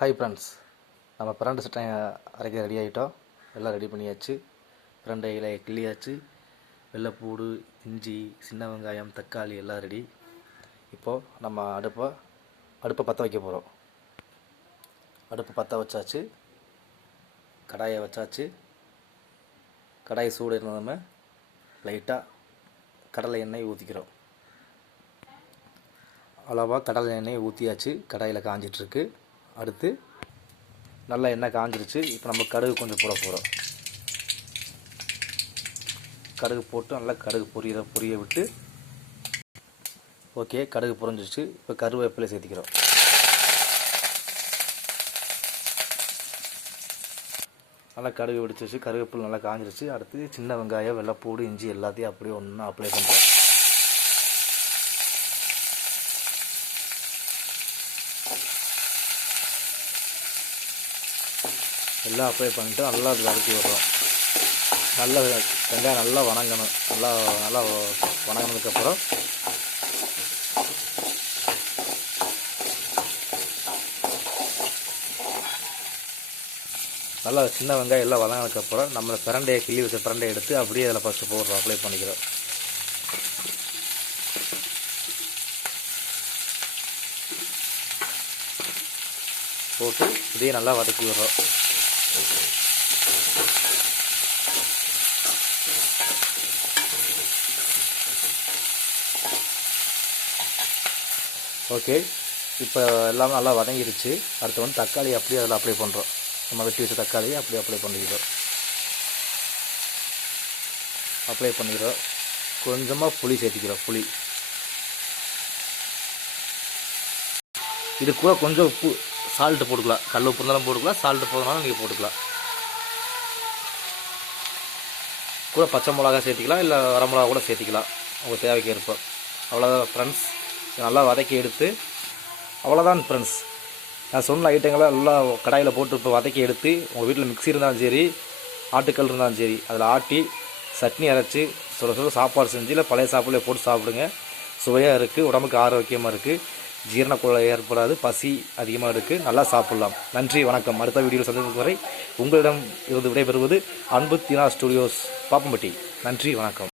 Hi friends, நம்ம பிரண்டை சட்டை அரைக்க ரெடி ஆகிட்டோம். எல்லாம் ரெடி பண்ணியாச்சு. பிரண்டை இலையை கிள்ளியாச்சு. வெள்ளைப்பூடு, இஞ்சி, சின்ன வெங்காயம், தக்காளி எல்லாம் ரெடி. இப்போது நம்ம அடுப்பை பற்ற வைக்க போகிறோம். அடுப்பை பற்ற வச்சாச்சு. கடாயை வச்சாச்சு. கடாய் சூடு இருந்ததுமே லைட்டாக கடலை எண்ணெய் ஊற்றிக்கிறோம். அளவாக கடலை எண்ணெய் ஊற்றியாச்சு. கடாயில் காஞ்சிட்ருக்கு. அடுத்து நல்லா எண்ணெய் காஞ்சிருச்சு. இப்போ நம்ம கடுகு கொஞ்சம் போட போகிறோம். கடுகு போட்டு நல்லா கடுகு பொரிய விட்டு ஓகே, கடுகு பொரிஞ்சிருச்சு. இப்போ கருவேப்பிலை சேர்த்திக்கிறோம். நல்லா கடுகு வெடிச்சிருச்சு. கருவேப்பிலை நல்லா காஞ்சிருச்சு. அடுத்து சின்ன வெங்காயம், வெள்ளைப்பூடு, இஞ்சி எல்லாத்தையும் அப்படியே ஒன்றா அப்ளை பண்ணுறோம். எல்லாம் அப்ளை பண்ணிட்டு நல்லா அது வதக்கி விடுறோம். நல்லா வெங்காயம் நல்லா வணங்கணும். நல்லா வணங்கினதுக்கப்புறம் நல்லா சின்ன வெங்காயம் எல்லாம் வதங்கினதுக்கப்புறம் நம்ம பிரண்டையை கிள்ளி வச்ச பிரண்டையை எடுத்து அப்படியே அதில் ஃபஸ்ட்டு போடுறோம். அப்ளை பண்ணிக்கிறோம். போட்டு இதையே நல்லா வதக்கி விடுறோம். ஓகே, இப்போ எல்லாமே நல்லா வதங்கிருச்சு. அடுத்து வந்து தக்காளி அப்படியே அதில் அப்ளை பண்ணுறோம். நம்ம வெட்டி வச்ச தக்காளியை அப்படியே அப்ளை பண்ணிக்கிறோம். கொஞ்சமாக புளி சேர்த்திக்கிறோம். புளி இது கூட கொஞ்சம் உப்பு, சால்ட்டு போட்டுக்கலாம். கல் உப்பு இருந்தாலும் போட்டுக்கலாம், சால்ட்டு போதுனாலும் நீங்கள் போட்டுக்கலாம். கூட பச்சை மிளகா சேர்த்திக்கலாம், இல்லை வர மிளகா கூட சேர்த்திக்கலாம், உங்கள் தேவைக்கு ஏற்ப. அவ்வளோதான் ஃப்ரெண்ட்ஸ். நல்லா வதக்கி எடுத்து அவ்வளோதான் ஃப்ரெண்ட்ஸ். நான் சொன்ன ஐட்டங்களை எல்லாம் கடாயில் போட்டு இப்போ வதக்கி எடுத்து உங்கள் வீட்டில் மிக்ஸி இருந்தாலும் சரி, ஆட்டுக்கல் இருந்தாலும் சரி, அதில் ஆட்டி சட்னி அரைச்சி சுட சாப்பாடு செஞ்சு இல்லை பழைய சாப்பாடுல போட்டு சாப்பிடுங்க. சுவையாக இருக்குது, உடம்புக்கு ஆரோக்கியமாக இருக்குது, ஜீரணக்குழாய் ஏற்படாது, பசி அதிகமாக இருக்குது, நல்லா சாப்பிட்லாம். நன்றி, வணக்கம். அடுத்த வீடியோவில் சந்திக்கும் வரை உங்களிடம் இருந்து விடைபெறுவது அன்பு தீனா ஸ்டுடியோஸ், பாப்பம்பட்டி. நன்றி, வணக்கம்.